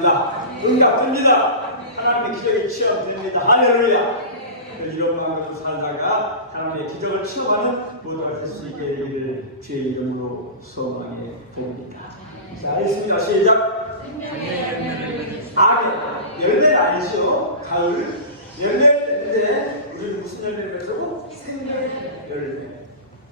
응답합니다. 응답됩니다. 하나님의 기적이 체험됩니다. 할렐루야. 이런 마음으로 살다가 하나님의 기적을 체험하는 모두가 될 수 있게 되기를 주의 이름으로 소망해 봅니다. 자, 알겠습니다. 시작. 아멘. 열매는 아니죠. 가을 열매를 냈는데 우리는 무슨 열매를 맺고? 생명 열매.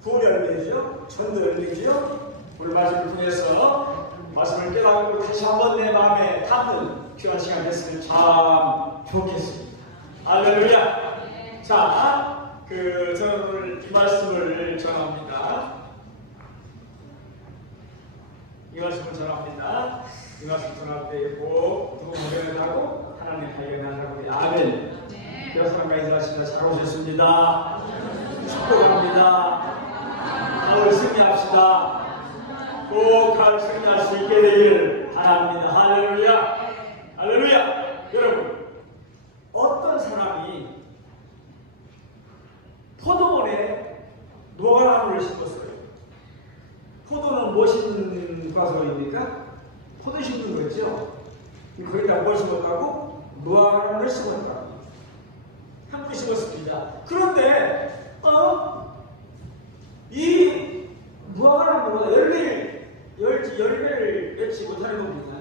구 열매죠. 전도 열매죠. 오늘 말씀을 통해서 말씀을 깨닫고 다시 한번 내 마음에 담는 귀한 시간 됐으면 참 좋겠습니다. 할렐루야. 자, 저는 오늘 이 말씀을 전합니다. 이 말씀을 전합니다. 이 말씀 전할 때 꼭 누구 발견하고 하나님 발견하라고. 아멘. 그래서 사랑과 인사하십니다. 잘 오셨습니다. 축복합니다. 가을 승리합시다. 꼭 가을 승리할 수 있게 되기를 바랍니다. 할렐루야. 할렐루야. 여러분, 어떤 사람이 포도원에 무화과나무를 심었어요. 포도는 무엇인 과정입니까? 포도 심는 거죠. 거기다 뭘 심었다고? 무화과나무를 심었다고. 한 푼 심었습니다. 그런데 이 무화과나무가 열매를 맺지 못하는 겁니다.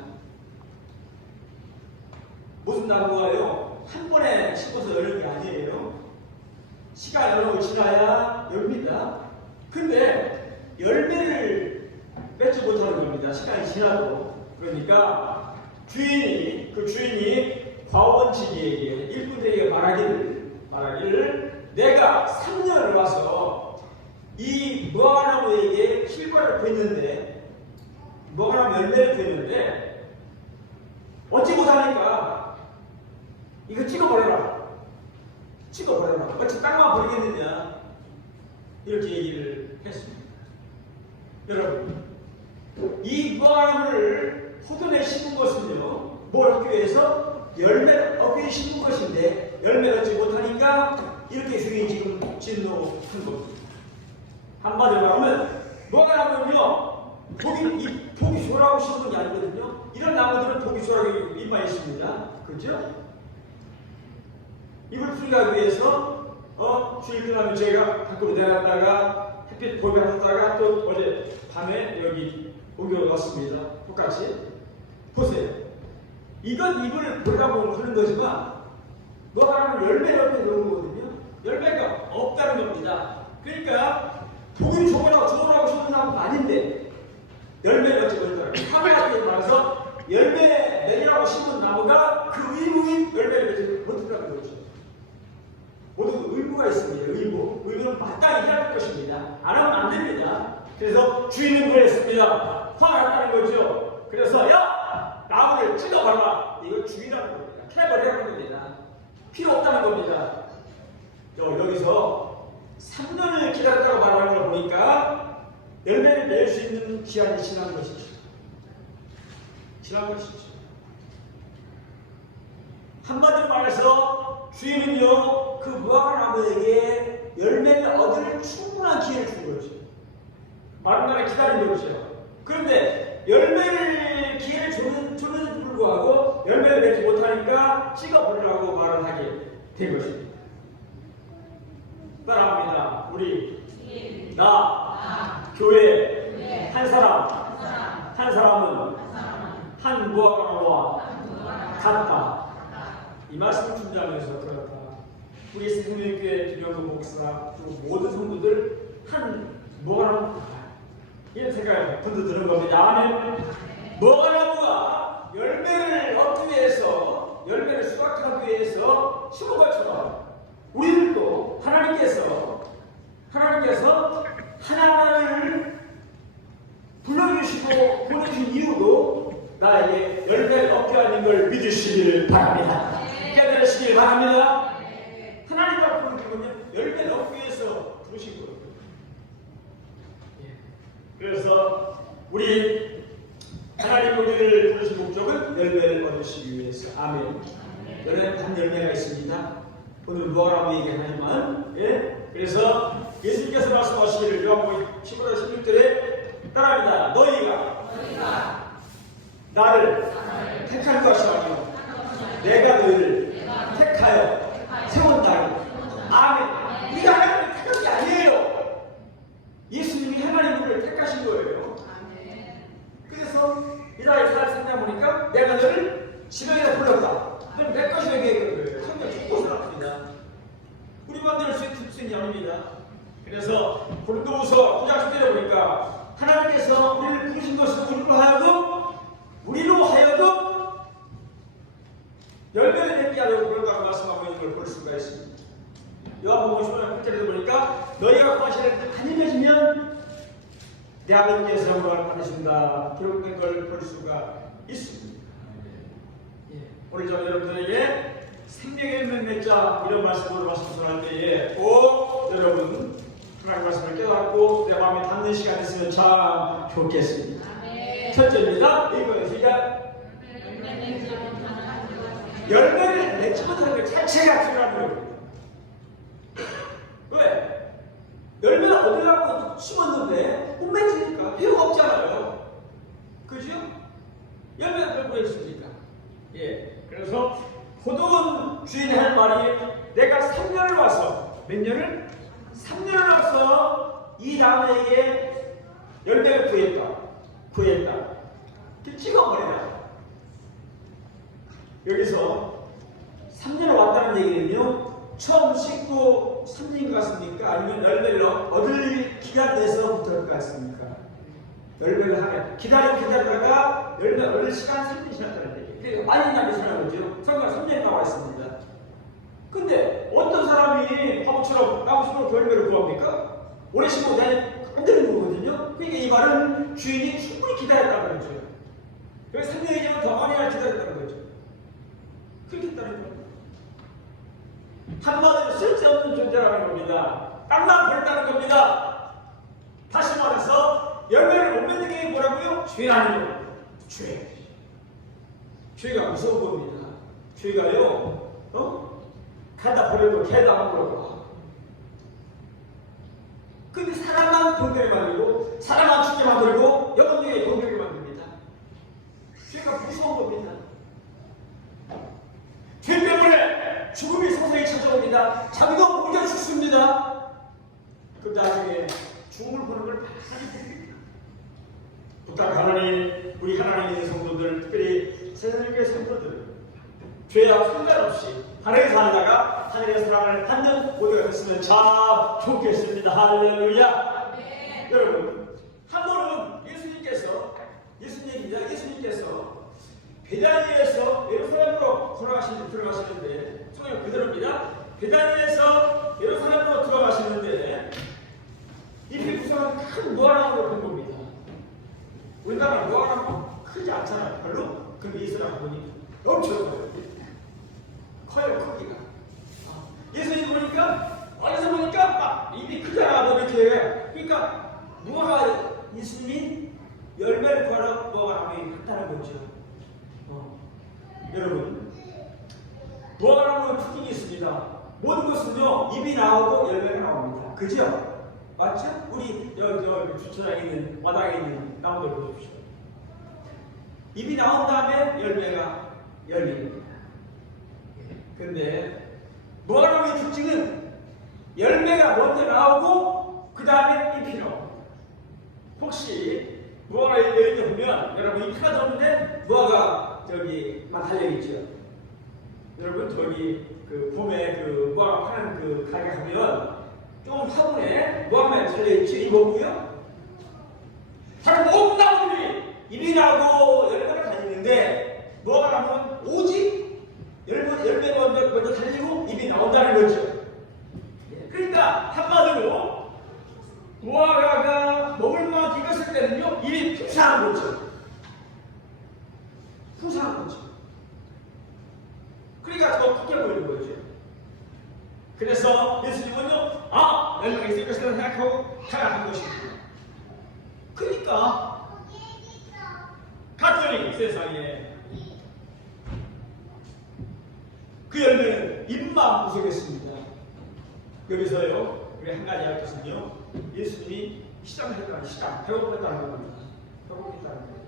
무슨 나무가요? 한 번에 심어서 여는 게 아니에요. 시간이 여러 번 지나야 엽니다. 근데 열매를 맺지 못하는 겁니다. 시간이 지나도. 그러니까 주인이 과원치기에게 일꾼에게 말하기를 내가 3년을 와서 이 무화과나무에게 실과를 뱉는데 무화과나무 열매를 뱉는데 어찌 못하니까 이거 찍어버려라. 어찌 땅만 버리겠느냐. 이렇게 얘기를 했습니다. 여러분, 이 무화과나무를 포도에 심은 것은요, 뭘 하기 위해서? 열매를 얻기 위해 심은 것인데 열매를 얻지 못하니까 이렇게 주인이 지금 진노한 겁니다. 한마디로 말하면 무화과나무는요, 복이 좋으라고 심은 게 아니거든요. 이런 나무들은 복이 좋으라고 일만 있습니다. 그렇죠? 이걸 풀이하기 위해서 주일 끝나면 제가 밖으로 내놨다가 햇빛 보게 하다가 또 어제 밤에 여기 옮겨왔습니다. 똑같이 보세요. 이건 입을 보려고 하는 거지만 무화과나무는 열매를 얻게 되는 거거든요. 열매가 없다는 겁니다. 그러니까 복이 좋으라고 심은 나무가 아닌데 열매를 얻지 못하라고. 하나님께 말해서 열매 내리라고 심은 나무가 그 의무인 열매를 맺지 못한다는 거죠. 모두 의무가 있습니다. 의무는 마땅히 해야 할 것입니다. 안 하면 안 됩니다. 그래서 주인은 그랬습니다. 화가 났다는 거죠. 그래서 야! 나무를 찍어봐라. 이거 죽이라는 겁니다. 캐버리라는 겁니다. 필요 없다는 겁니다. 여기서 3년을 기다렸다고 말하는 걸 보니까 열매를 낼 수 있는 기한이 지난 것이죠. 한마디로 말해서 주인은요, 그 무화과나무에게 열매를 얻을 충분한 기회를 준 거죠. 마른 기다린 거죠. 그런데 열매를 기회를 줬는데도 불구하고 열매를 맺지 못하니까 찍어버리라고 말을 하게 된 것입니다. 따라합니다. 우리, 교회, 한 사람은 한 무화과나무와 같다. 이 말씀을 준비하면서 그렇다. 우리 생명교회 김영도 목사 그리고 모든 성도들 한 무화과나무 같다. 이런 생각을 분도 드는 겁니다. 아멘. 무화과나무가 열매를 얻기 위해서, 열매를 수확하기 위해서 심은 것처럼 우리들도 하나님께서 하나님을 불러주시고 보내주신 이유도 나에게 열매를 얻게 하는 걸 믿으시길 바랍니다. 깨달으시길 바랍니다. 하나님과 부르신 건요, 열매를 얻기 위해서 부르신 거예요. 그래서 우리 하나님 우리를 부르신 목적은 열매를 얻으시기 위해서. 아멘. 열매는 한 열매가 있습니다. 오늘 무화과나무 얘기하지만, 그래서 예수님께서 말씀하시기를 요한복음 15장 16절에 따라합니다. 너희가 나를 택할 것이 아니요 내가 너희를 택하여 세운다. 아멘. 우리가 하나님을 택한 게 아니에요. 예수님이 하나님을 택하신 거예요. 그래서 이스라엘 생각 보니까 내가 너를 지명에다 불렀다. 너는 내 것이 되게 거예요. 성경 죽고 살았습니다. 우리 만들 수 있는 영입니다. 그래서 고린도후서 9장 10절에 보니까 하나님께서 우리를 부르신 것은 우리로 하여금 열매를 맺게 하려고 그런다고 말씀하고 있는 걸 볼 수가 있습니다. 요한복음 15장 8절에 보니까 너희가 구하시는 한이 맺으면 내 아버지께서 영광을 받으신다. 기록된 걸 볼 수가 있습니다. 오늘 저 여러분들에게 생명의 맺자 이런 말씀으로 말씀을 때에 꼭 여러분 하나님 말씀을 깨닫고 내 마음에 닿는 시간이 있으면 참 좋겠습니다. 첫째입니다. 이거는 시작. 열매를 맺지 못하는 것 자체가 중요한 거예요. 왜? 열매를 얻으려고 심었는데 못 맺으니까 필요가 없잖아요. 그죠? 열매가 별거 있으니까. 예. 그래서 포도원 주인이 할 말이 내가 3년을 와서 몇 년을? 3년을 와서 이 나무에게 열매를 구했다. 찍어버려요. 여기서 3년을 왔다는 얘기는요, 처음 씻고 3년인 것 같습니까? 아니면 열매를 얻을 기간 내서부터일 것 같습니까? 열매를 하면 기다리다가 열매 얻을 시간 3년 지났다는 얘기예요. 많이 남으시는 거죠. 성경 3년이 나와 있습니다. 근데 어떤 사람이 바보처럼 나무처럼 열매를 구합니까? 오래 심고 내년 안 되는 거거든요. 그러니까 이 말은 주인이 충분히 기다렸다는 거죠. 그래서 3년이면 더 많이 기다렸다는 거죠. 그렇게 했다는 겁니다. 한마디로 쓸데없는 존재라는 겁니다. 땅만 버렸다는 겁니다. 다시 말해서 열매를 못 맺는 게 뭐라고요? 죄라는 거예요. 죄가 무서운 겁니다. 죄가요, 갖다 버려도 개도 안 물어봐. 근데 사람만 동결에 만들고 사람만 죽게 만들고 영혼에게 동결에 만듭니다. 죄가 무서운 겁니다. 죄 때문에 죽음이 서서히 찾아옵니다. 자기도 옮겨 죽습니다. 그 나중에 죽음을 보는 걸 많이 봅니다. 부탁하노니 우리 하나님의 성도들, 특별히 세상의 성도들, 죄와 상관없이 하늘에 살다가 하늘의 사랑을 받는 모두가 됐으면 참 좋겠습니다. 할렐루야. 네. 여러분, 한 번은 예수님께서 베다니에서 예루살렘으로 들어가시는데, 성경 그대로입니다. 베다니에서 예루살렘으로 들어가시는데 이 구성은 큰 무화과나무를 본 겁니다. 우리나라 무화과나무 크지 않잖아요. 별로. 근데 이스라엘 보니 엄청 커요, 크기가. 예수님 보니까, 어디서 보니까 막 입이 크잖아, 뭐 이렇게. 그러니까 무화과 예수님이 열매를 구하러 무화과나무에 갔다는 거죠. 여러분, 무화과나무는 특징이 있습니다. 모든 것은요, 입이 나오고 열매가 나옵니다. 그죠? 맞죠? 우리 주차장에 있는, 마당에 있는 나무들 보십시오. 입이 나온 다음에 열매가 열립니다. 근데 무화과나무의 특징은 열매가 먼저 나오고 그 다음에 잎이 나옵니다. 혹시 무화과 열매 보면 여러분 잎 하나 줬는데 무화과 막 달려있죠. 여러분 저기 그 봄에 그 무화과 파는 그 가게 가면 좀 화분에 무화과가 달려있죠. 이 뭐고요? 다른 모든 나무들이 잎이 나고 열매가 달리는데 무화과나무는 오직 열매가 먼저 달리고 잎이 나온다는 거죠. 그러니까 한마디로 무화과가 먹을 만큼 익었을 때는요, 잎이 풍성한 거죠. 그러니까 더 크게 보이는 거죠. 그래서 예수님은요, 열매가 있을 것이라고 생각하고 자라한 것입니다. 그러니까 갔더니 세상에 그 열매는 잎만 구성했습니다. 여기서요, 우리 한 가지 알 것은요, 예수님이 시장을 했다는 시장, 배고팠다는 겁니다. 배고팠다는 거예요.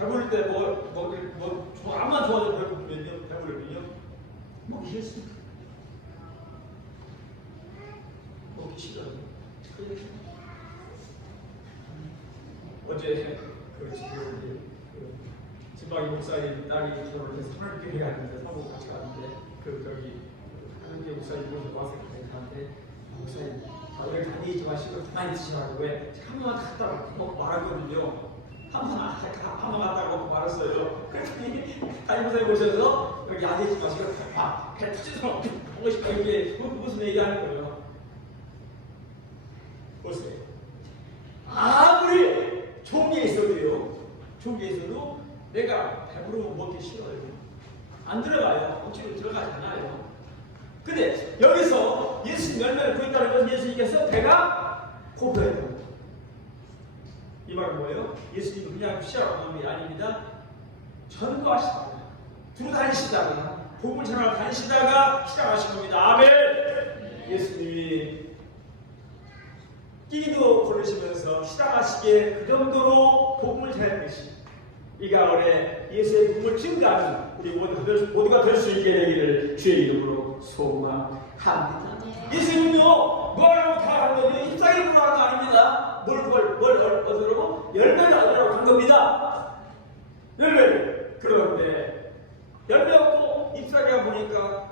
배부를 때 암만 좋아도 배부르면요 먹기 싫습니다. 먹기 싫어요. 어제 진박이 목사님 딸이 결혼을 해서 하늘교회 갔는데 사복 같이 갔는데 하늘교회 목사님 모셔서 와서 가는데 목사님 오늘 다니지 마시고 가만히 드시라고 왜 한 번만 갔다가 먹고 말았거든요. 한 번만 갔다가 먹고 말았어요. 그랬더니 담임 목사님 오셔서 여기 앉아있지 마시고 배 터지도록 먹고 싶다 이렇게 무슨 얘기하는 거예요. 보세요. 아무리 좋은 게 있어도요. 좋은 게 있어도 내가 배부르면 먹기 싫어요. 안 들어가요. 억지로 들어가잖아요. 근데 여기서 예수님 열매를 구했다는 건 예수님께서 배가 고파야 돼요. 이 말은 뭐예요? 예수님은 그냥 쉬라고 하는 게 아닙니다. 전도하시다가 두루 다니시다가 복음을 전하러 다니시다가 시작하신 겁니다. 아멘. 예수님이 끼니도 부르시면서 시작하시기에 그 정도로 복음을 전했듯이 이 가을에 예수의 복음을 증가하는 우리 모두가 될 수 있게 되기를 주의 이름으로 소망합니다. 예수님은요 뭐라고 다 한 거예요? 입사에 구하는 거 아닙니다. 뭘 얻으라고? 열매를 얻으라고 한 겁니다. 열매를. 그런데 열매 얻고 입사에 보니까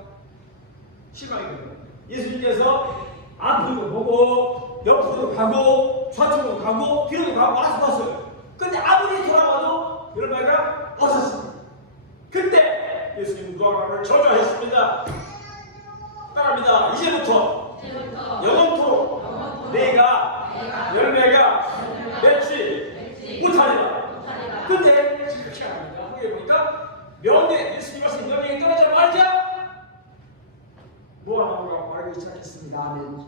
실망이 됩니다. 예수님께서 앞으로 보고 옆으로 가고 좌측으로 가고 뒤로 가고 봤어요. 근데 아무리 돌아가도 열매가 없었습니다. 그때 예수님은 누아를 저주했습니다. 따라합니다. 이제부터 영원토록 내가 열매가 맺지 못하리라. 근데 그렇게 합니다. 거기에 보니까 명예 예수님 말씀 명예에 떨어지자마자 뭐하라고 말하기 시작했습니다. 아멘.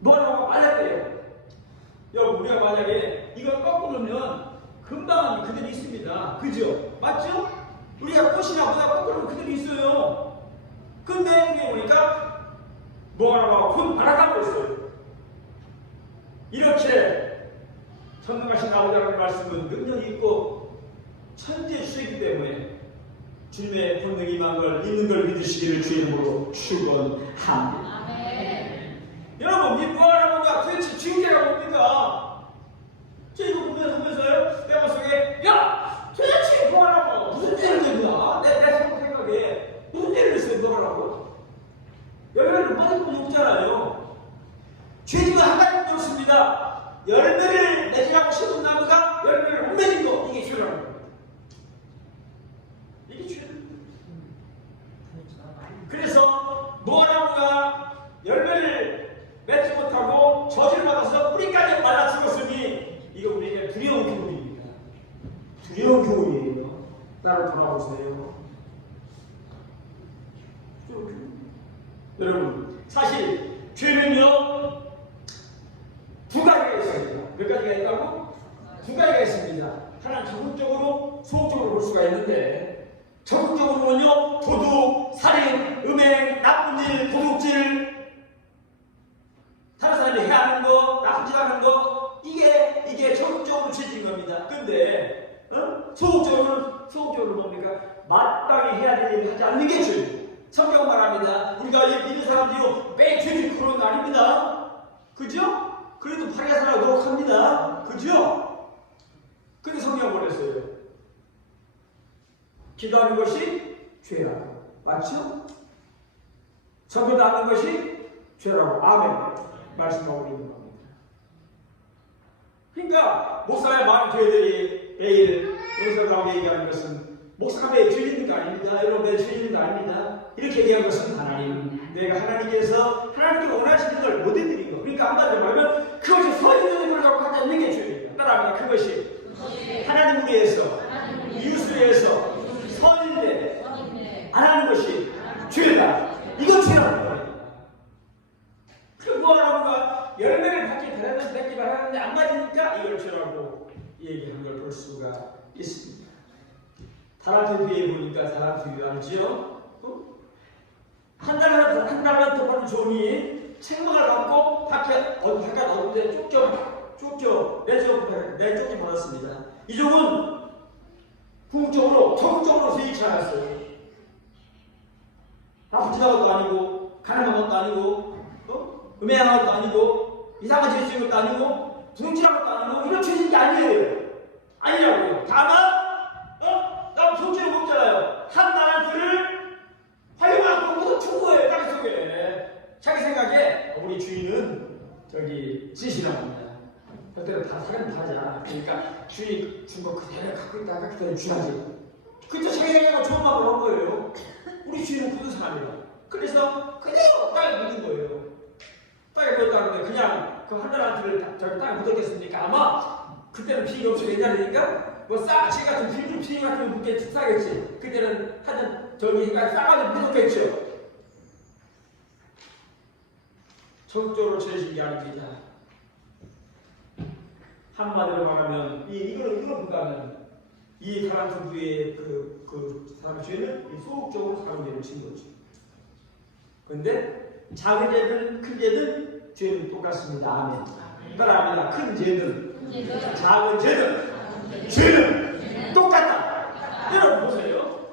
뭐라고 말했대요. 여러분 우리가 만약에 이걸 거꾸로면 금방 그대로 있습니다. 그죠? 맞죠? 우리가 꽃이나 보다 거꾸로면 그대로 있어요. 근데 여기 보니까 뭐라고 곧 바라가고 있어요. 이렇게 전능하신 아버지라는 말씀은 능력이 있고 천재주이기 때문에 주님의 본능이 임한 걸 있는 걸 믿으시기를 주님으로 축원합니다. 여러분, 이 부활하고가 도대체 지옥이가 뭡니까? 저 이거 보면서요, 내 마음속에, 야! 도대체 부활하고 무슨 죄를 졌나? 내 생각에 무슨 죄를 졌어요, 부활하고? 열매를 못 받을 분이 없잖아요. 죄지가 한 가지 없습니다. 열매를 맺으라고 심은 나무가 열매를 못 맺은 거, 이게 죄라는 겁니다. 이게 죄. 그래서 부활하고가 열매를 맺지 못하고 저주를 받아서 뿌리까지 말라 죽었으니 이거 우리에게 두려운 교훈입니다. 두려운 교훈이에요. 나를 돌아보세요. 여러분 사실 죄는요 두 가지가 있습니다. 몇 가지가 있다고? 두 가지가 있습니다. 하나는 적극적으로 소극적으로 볼 수가 있는데 적극적으로는요 도둑, 살인, 음행, 나쁜 일, 도둑질 다른 사람이 해야 하는 거, 나쁜 짓 하는 거, 이게 적극적으로 죄진 겁니다. 근데, 소극적으로는 뭡니까? 마땅히 해야 될 일을 하지 않는 게 죄예요. 성경 말합니다. 우리가 믿는 사람들이요, 매일 죄짓고 그런 거 아닙니다. 그죠? 그래도 파리사라고 노력합니다. 그죠? 근데 성경 보냈어요. 기도하는 것이 죄라고. 맞죠? 전도도 하는 것이 죄라고. 아멘. 말씀하고 있는 겁니다. 그러니까 목사의 많은 교회들이 매일 용서라고 얘기하는 것은 목사가 매일 죄 짓는 거 아닙니다. 여러분 죄 짓는 거 아닙니다. 이렇게 얘기한 것은 하나님, 내가 하나님께서 하나님께 원하시는 걸 못 해드린 거. 그러니까 안 받으면 그것이 선인의 걸 갖고 하지 않는 게 죄입니다. 따라합니다. 그것이 하나님을 위해서, 이웃을 위해서 선인데 안 하는 것이 죄다. 이건 죄라는 거예요. 뭐하라고가 열매를 맺기 바라는데 안 맞으니까 이걸 죄라고 얘기한 걸 볼 수가 있습니다. 달란트 뒤에 보니까 달란트 뒤에 알지요? 한 달란트 받은 종이 책망을 받고 바깥 어딘데 쪽지 받았습니다. 이 종은 적극적으로 세이치 않았어요. 나쁘지한 것도 아니고 가난한 것도 아니고 음해한 것도 아니고 이상한 짓을 지은 것도 아니고 둥질한 것도 아니고 이런 죄진 게 아니에요. 아니라고요. 다만 나 성질을 먹잖아요. 한 나라 들을 활용하고 모두 준 거예요. 자기 속에. 자기 생각에 우리 주인은 저기 진실한 겁니다. 그때는 다 사람 다르잖아. 그러니까 주인이 준 거 그대로 갖고 있다가 그대로 주야지. 그때 자기 생각으로 좋은 마음으로 한 거예요. 우리 주인은 그런 사람이라. 그래서 그대로 땅에 묻은 거예요. 땅에 묻었다는데 그냥 그 한 나라한테를 저기 땅에 묻었겠습니까? 아마 그때는 비행기 없이 옛날이니까 뭐 싸치 같은 비행기 같은 거 묻겠지 싸겠지. 그때는 하여튼 저기 싸가지고 묻었겠죠. 적극적으로 죄진 게 아닙니다. 한마디로 말하면 이걸 본다면 이 타란트 부의 그 사람의 죄는 소극적으로 사람들을 친 거죠. 그런데 작은 죄든 큰 죄든 죄는 똑같습니다. 아멘. 따라합니다. 큰 죄든 작은 죄든 죄는 똑같다. 여러분 보세요.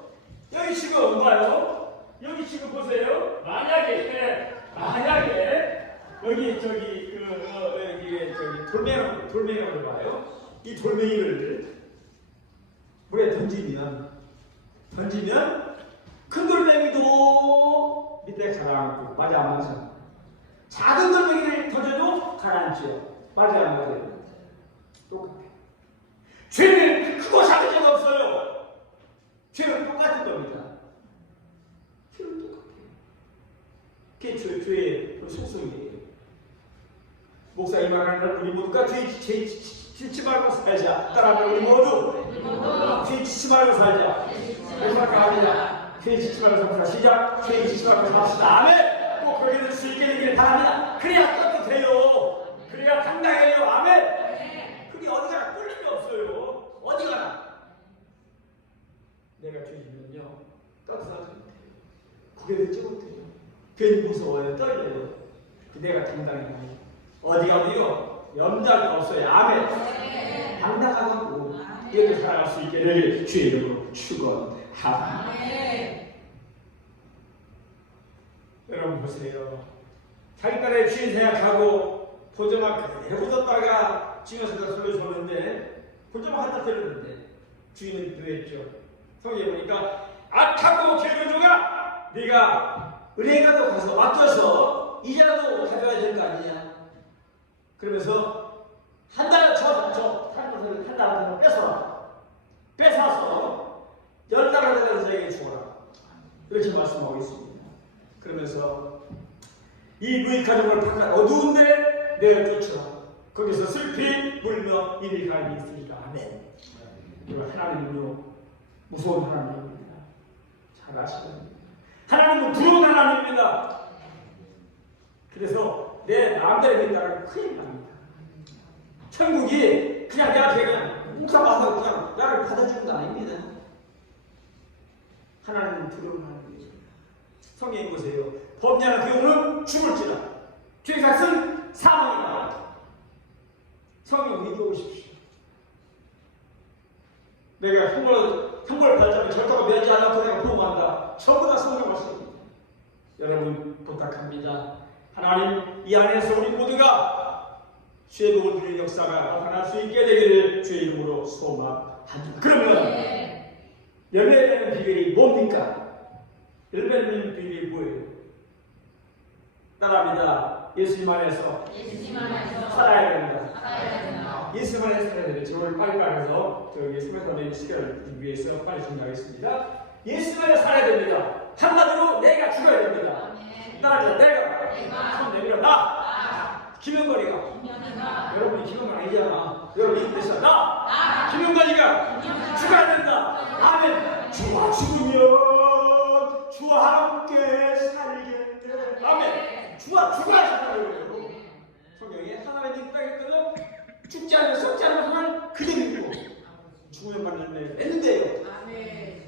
여기 지금 봐요. 여기 지금 보세요. 만약에 여기 저기 여기 저기 돌멩이를 봐요. 이 돌멩이를 물에 던지면 큰 돌멩이도 밑에 가라앉고 맞아 안 맞아? 작은 돌멩이를 던져도 가라앉죠. 맞아 안 맞아요? 똑같아요. 죄는 크고 작은 죄가 없어요. 죄는 똑같은 겁니다. 죄는 똑같아요. 그게 죄의 속성이에요. 목사님 말하는 우리 모두가 죄 짓지 말고 살자. 따라하면 우리 모두 죄 짓지 말고 살자. 그래서 죄 짓지 말고 삽시다. 시작. 죄 짓지 말고 삽시다. 아멘. 꼭 거기에 수 있게 되기를 바랍니다. 그래야 떳떳해요. 그래야 당당해요. 아멘. 그게 어디 가나 꿀림이 없어요. 어디 가나. 내가 죄 짓면요 떳떳하지 못해요. 그게 되지 못해요. 괜히 무서워요. 떨려요. 내가 당당해요. 어디요? 염자가 없어요. 아멘. 당당하고 이렇게 살아갈 수 있기를 주의 이름으로 축원합니다. 여러분 보세요. 자기 딸의 주인 생각하고 보조막 해보졌다가 집에서 돌려줬는데 보조막 한다 들었는데 주인은 그랬죠. 성경에 보니까 악하고 게으르조가 네가 은행가도 가서 맡겨서 이자라도 가져야 될 거 아니냐. 그러면서 한 달 뺏어서 10달을 가져에게 주어라. 이렇게 말씀하고 있습니다. 그러면서 이 누이 가정을 바깥 어두운데 내어쫓아 거기서 슬피 울며 이를 가니 있으니까. 아멘. 이거 하나님은요 무서운 하나님입니다. 잘 아시거든요. 하나님은 두려운 하나님입니다. 그래서 내 마음대로 된다는 큰일 납니다. 천국이 그냥 내한테 그냥 목사 와서 그냥 나를 받아주는 거 아닙니다. 하나님은 두려운 하나님이십니다. 성경에 보세요. 범죄하는 그 영혼은 죽을지라 죄값은 사망이다. 성경 읽어보십시오. 내가 형벌 받자면 절도가 면하지 않고 내가 보호한다. 전부 다 성경 말씀입니다. 여러분 부탁합니다. 하나님 이 안에서 우리 모두가 주의 복을 누리는 역사가 나타날 수 있게 되기를 주의 이름으로 소망합니다. 그러면 열매 내는 비결이 뭡니까? 열매 내는 비결이 뭐예요? 따라합니다. 예수님 안에서 살아야 됩니다. 예수님 안에서 살아야 됩니다. 제가 빨리 가서 저기 소개선의 시간을 위해서 빨리 준비하겠습니다. 예수님 안에서 살아야 됩니다. 한마디로 내가 죽어야 됩니다. 따라합니다. 내가 손 내밀어 나 김영건이가 여러분이 김영건 아니잖아. 여러분 이름에서 나 김영건이가 죽어야 된다. 아멘. 주와 죽으면 주와 함께 살겠네. 아멘. 주와 죽어야 된다고요. 성경에 하나님의 땅에 있거든 죽지 않으면 썩지 않으면 하나님 그대로 있고 죽으면 받는 낸대요.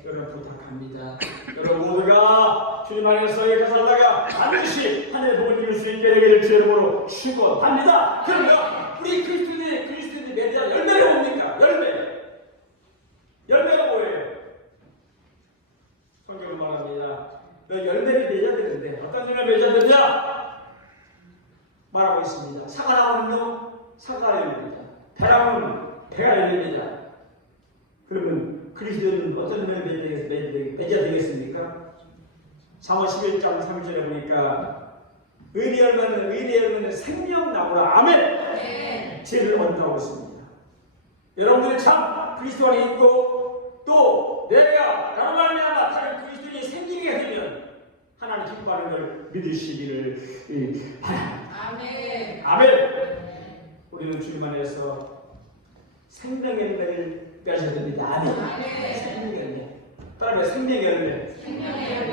여러분 부탁합니다. 여러분 모두가 주님 안에서 이렇게 살다가 반드시 하늘의 복을 누릴 수 있게 되기를 주의 이름으로 축원합니다. 그러면 우리 그리스도인이 맺어야 열매가 뭡니까? 열매가 뭐예요? 그러면 그리스도인은 어떤 은혜를 맺어야 되겠습니까? 잠언 11장 3절에 보니까 의리 열매는 생명나무라. 아멘. 죄를 얻는다고 했습니다. 여러분들이 참 그리스도 안에 있고 또 내가 나로 말미암아 다른 그리스도인이 생기게 되면 하나님 기뻐하는 걸 믿으시기를 바랍니다. 아멘. 아멘. 우리는 주님 안에서 생명의 열매를 맺어야 됩니다. 아멘. 생명의 열매. 따라해 생명의 열매.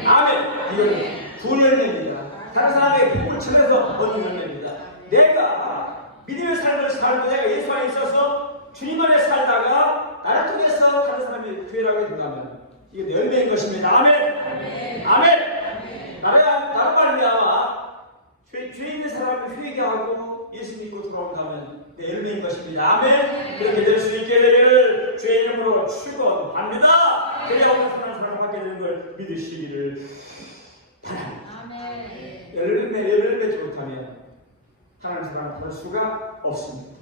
아멘. 이건 구원 열매입니다. 다른 사람에게 복을 전해서 얻는 열매입니다. 내가 믿음의 삶을 살고 내가 예수 안에 있어서 주님 안에 살다가 나를 통해서 다른 사람이 교회라고 된다면 이게 열매인 것입니다. 아멘. 아멘. 나로 말미암아 죄 있는 사람을 회개하고 예수 믿고 돌아온다면 내 열매인 것입니다. 아멘. 그렇게 될 수 있게 되기를 주의 이름으로 축원합니다. 그래야 오늘 사랑을 받게 되는 걸 믿으시기를 바랍니다. 열매를 맺지 못하면 하나님 사랑을 받을 수가 없습니다.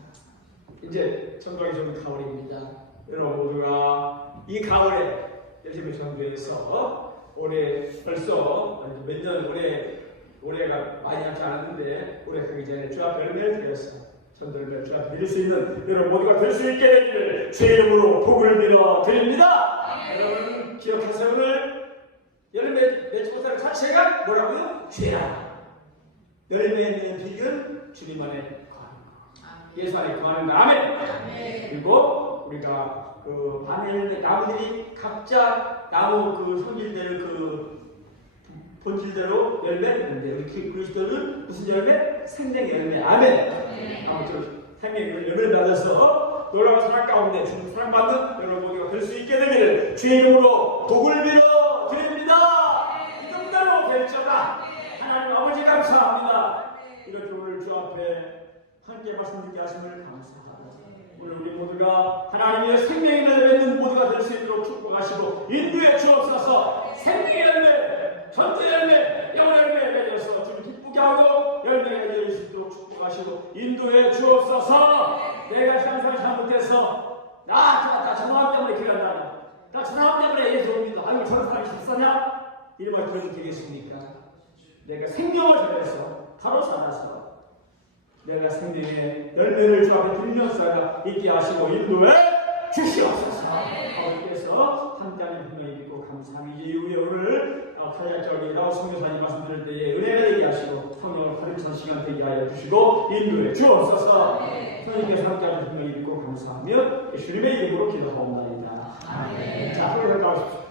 이제 전방이 좀 가을입니다. 여러분 모두가 이 가을에 열심히 전도해서 올해 벌써 몇 년 올해가 많이 남지 않았는데 올해 가기 전에 주 앞에 열매를 드렸어요. 전도를 주 앞에 드릴 수 있는 여러분 모두가 될 수 있게 되기를 주의 이름으로 복을 빌어 드립니다. 여러분 기억하세요. 오늘 열매 맺지 못하는 자체가 뭐라고요? 죄라. 열매 맺는 비결은 주님 안에 예수 안에 거하는 거. 아멘. 그리고 우리가 그 반열매 나무들이 각자 나무 그 성질대로 그 본질대로 열매 맺는데 우리 그리스도는 무슨 열매? 생명의 열매. 아멘. 아무튼 생명의 열매를 받아서 놀라운 사랑 가운데 주님 사랑받는 여러분 모두가 될 수 있게 되기를 주의 이름으로 복을 빌어 드립니다. 이름대로 결정하 하나님 아버지 감사합니다. 이렇게 오늘 주 앞에 함께 말씀 듣게 하심을 감사합니다. 오늘 우리 모두가 하나님의 생명의 열매 맺는 모두가 될 수 있도록 축복하시고 인도해 주옵소서. 생명의 열매, 전투의 열매, 영혼의 열매 맺어서 주님 기쁘게 하고 열매가 맺을 수 있도록 축복하시고 인도해 주옵소서. 내가 항상 잘못해서 나 저 사람 때문에 기간다. 나 저 사람 때문에 예수 옵니다. 아이고 저런 사람이 식사냐? 이런 말 들어도 되겠습니까? 내가 생명을 전해서 바로 살아서 내가 생명의 열매를 주 앞에 들면서 있게 하시고 인도해 주시옵소서. 아버지께서 함께하는 분명히 믿고 감사합니다. 이후에 오늘 칼날적이라고 성교사님 말씀 드릴 때에 은혜가 되게 하시고 성령을 가르치는 시간 되게 하여 주시고 인도해 주옵소서. 성령께서 함께하는 분명히 믿고 감사하며 주님의 이름으로 기도하옵나이다. 자, 하루를 나오십시오.